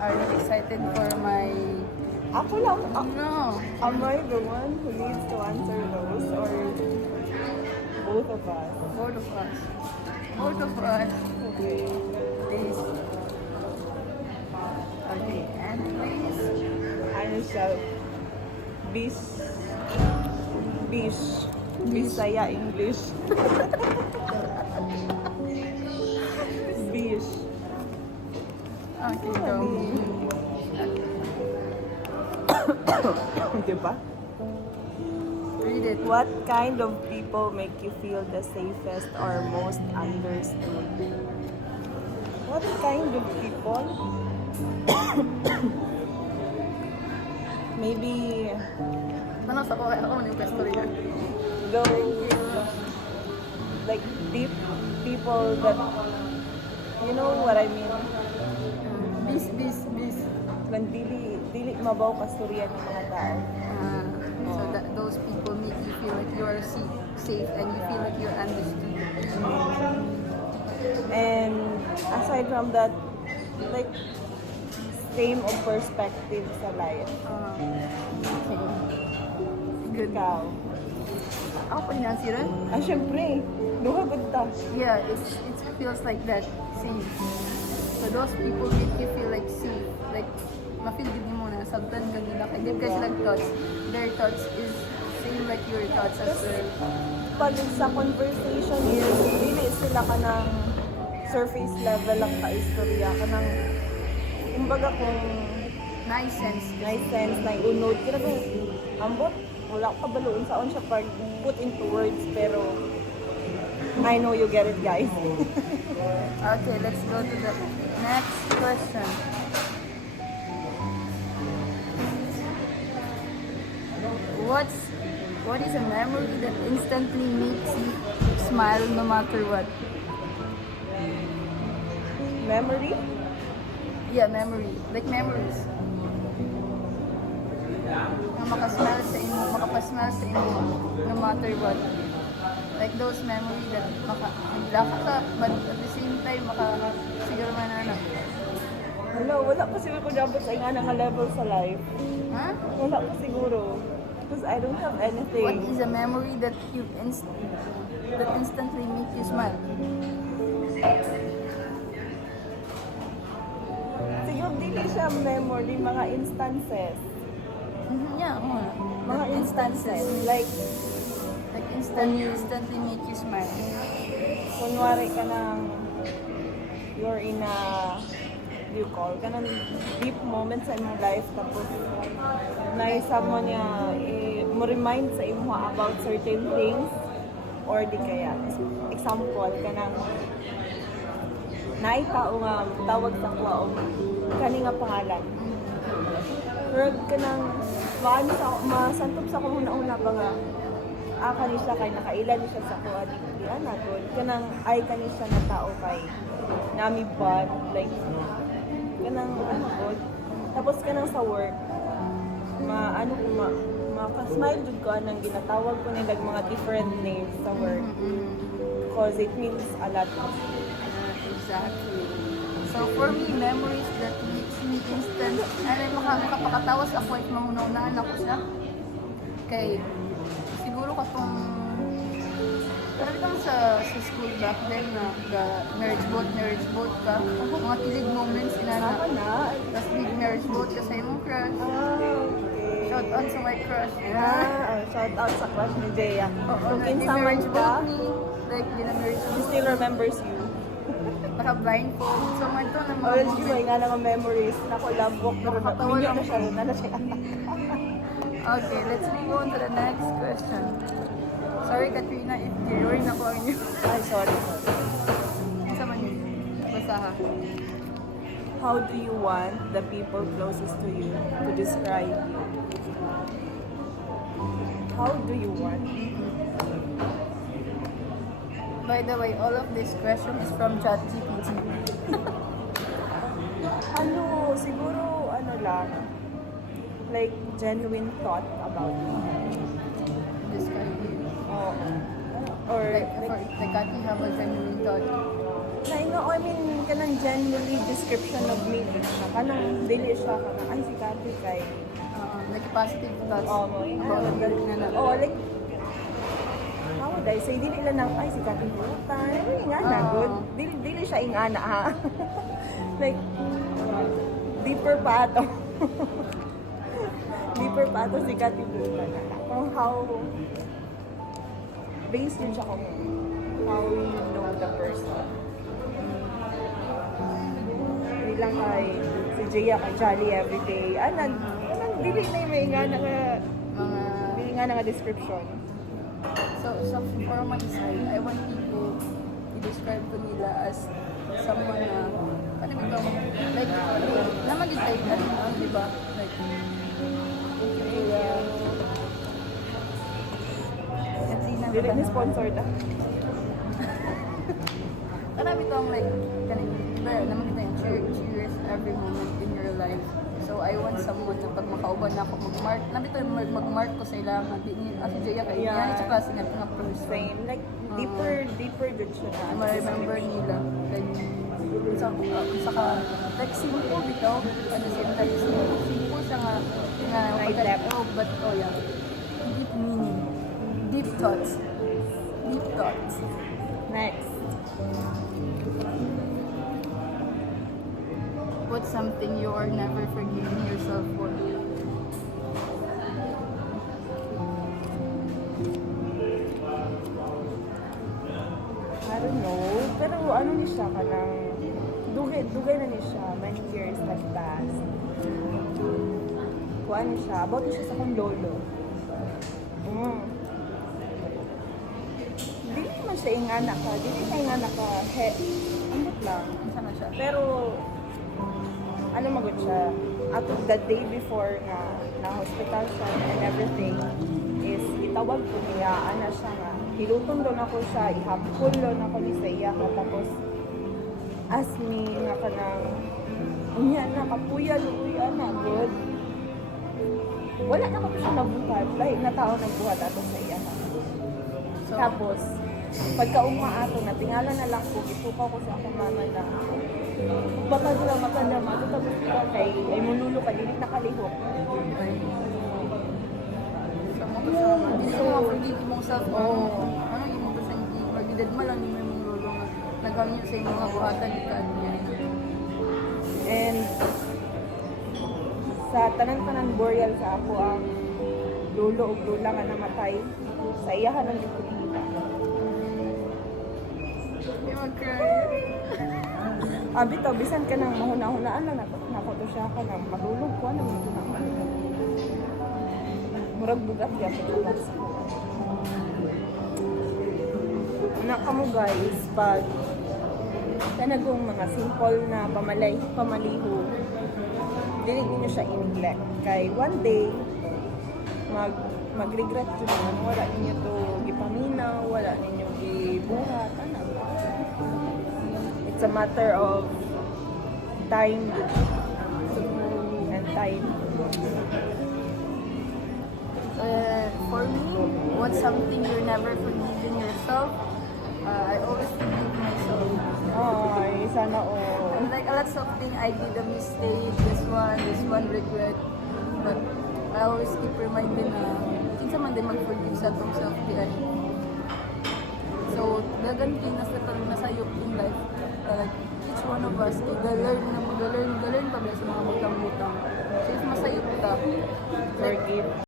Are you excited for my... Ako lang. No. Am I the one who needs to answer those or both of us? Both of us. Both of us. Okay. Please. Okay. And please. Ano siya? Bish. Bisaya English. Bish. Okay, go. Diba? Read it. What kind of people make you feel the safest or most understood? What kind of people? Maybe Ano sa ko? Ako yung story yan. those like deep people that you know what I mean? Bis. When dili mabaw kasturyan ng mga tao. So that those people make you feel like you are safe and you feel like you're understood. And aside from that, like same of perspective sa life. Okay. Good. Ikaw. Ako pa niya siya rin? Syempre. Duha gud ta. Yeah, it feels like that. Same. So those people make you feel like safe. Like, ma-feel din mo na sabtan ka nila. Kaya di kasi like thoughts. Their thoughts is same like your thoughts as well. Pag sa conversation is, dili sila ka ng surface level lang ka-istorya. Ka ng, kumbaga kung Nice sense. nice sense, na unod. Kaya ba, ambot, wala ko kabaluon sa siya pag put into words, pero I know you get it, guys. Okay, let's go to the next question. What is a memory that instantly makes you smile no matter what? Memory? Yeah, memory. Like memories. Na makasmile sa imo, makapasmile sa imo no matter what. Like those memories that naglaka ka, but at the same time, siguro manana. Wala pa siguro ko dapat sa nga nga level sa life. Ha? Wala pa siguro. Because I don't have anything. What is a memory that that instantly make you smile? Siguro dili siya memory, mga instances. Yeah, Mga instances. Like, instantly make you smile. kunwari ka ng, you're in a, you call, ka ng deep moments sa imong life, tapos, naisa mo niya, mo remind sa imo about certain things, or di kaya, example, ka ng, naitao nga, tawag sa kuwa, o kani nga pangalan. Pero ka ng, masantop sa kung una-una ba nga, kani siya kay nakailan siya sa kuha di ana good kanang ay kani siya na tao kay nami bad like kanang ano good tapos kanang sa work maka-smile jud ko anang ginatawag ko nila mga different names sa work because it means a lot. Exactly. So for me, memories that makes me instant, makapakatawas ako at mauna-unaan ako siya. Kay siguro katong talagang sa school back then na marriage boat ka, mga kilig moments inana. Tapos big marriage boat ka sa imong crush. Okay. Shout out sa my crush. Shout out sa crush ni Jaya. Kung kinsa man marriage ka, boat ni, like marriage he boat. still remembers you. Naka-blindfold. So man to na mga OLG, may moments. nga naman memories. Nako, love walk. Pero Nakakatawa minyo lang. na siya. Na siya. Okay, let's move on to the next question. Sorry Katrina if giroy na ko ang inyo. Ay, sorry. Isa man yun. Basta ha. How do you want the people closest to you to describe you? How do you want? By the way, all of this question is from ChatGPT. Ano, siguro, ano lang, like, genuine thought about you. Describe you. Or, Like, Kati have a genuine thought. I mean, kanang generally description of me, siya. Kanang dili siya, kanang, ay, si Kathy kay, Like positive thoughts oh, about the na oh, like, how would I say, dili lang ng, ay, si Kathy buta, ay, ingana, good. Dili siya ingana, ha? Like, deeper pa ato. Deeper pa ato si Kathy buta na. Kung how, based yun siya kung how you know the person. Hindi lang kay si Jaya kay Jolly everyday. Anan, dili na yung may nga na mga dili nga na description. so for my side, I want people to describe ko nila as someone na ano ba like naman din tayo di ba? Like Dili ni sponsored ah. marami to ang like ganun, diba, naman kita yung cheers every moment in your life. So I want someone na pag makauban na ako mag-mark, nabito yung mag-mark ko sa ilang, di ni Ate Jaya kay Yeah. niya, tsaka singat nga person. Same. Like deeper good siya na. Ma-remember nila. Like, saka, like simple bitaw, at the same time, simple siya nga, Right left. oh, but, oh yeah, deep meaning, deep thoughts. Next. What's something you are never forgiving yourself for? I don't know. Pero ano ni siya ka ng dugay na ni siya. Many years have passed. Kung ano siya, about ni siya sa kong lolo. Dili man siya ingana ka. Dili siya ingana ka. Ambot lang. Saan na siya? Pero, ano magod siya? At the day before na hospital siya and everything is itawag ko niya, ana siya nga. Hiluton doon ako siya, ihapol doon ako ni sa iya ka. Tapos, ask me nga ka ng, unya na, kapuya, luya na, good. Wala na ko siya nabuhat. Lahi na tao nagbuhat ato sa iya ka. So, Tapos, pagkauma ato, natingala na lang ko, itukaw ko sa akong mama na, baka sila matanda mo, tapos ikaw kay, ay mululo ka, dilit nakalihok. hindi ko mga forgive mong self. Oo. Ano yung mga sa hindi, magdidad mo lang yung may mong lolo nga. Nagawin sa inyong mga buhatan ni Kanya. And, sa tanan-tanan burial sa ako ang lulo o lula nga namatay, sa iyahan ng likulita. Hindi mag-cry. Abi to, bisan ka nang mahuna-hunaan lang nako to siya ka nang madulog ko nang murag bugat ya sa taas. Una ka mo guys, pag kanagong mga simple na pamaliho, dili niyo siya i-neglect. Kay one day, mag-regret yun naman. Wala ninyo to gipaminaw, wala ninyo gibuhat. Ano? It's a matter of time and time. For me, what's something you're never forgiving yourself? I always forgive myself. Ay, sana all. And like a lot of things, I did a mistake, this one regret. But I always keep reminding na kinsa man din mag-forgive sa atong self diyan. So, dagan pinas na tarong nasayop in life. Like, each one of us, mag-learn pa ba sa mga butang-butang. So, if masayop ka, Forgive.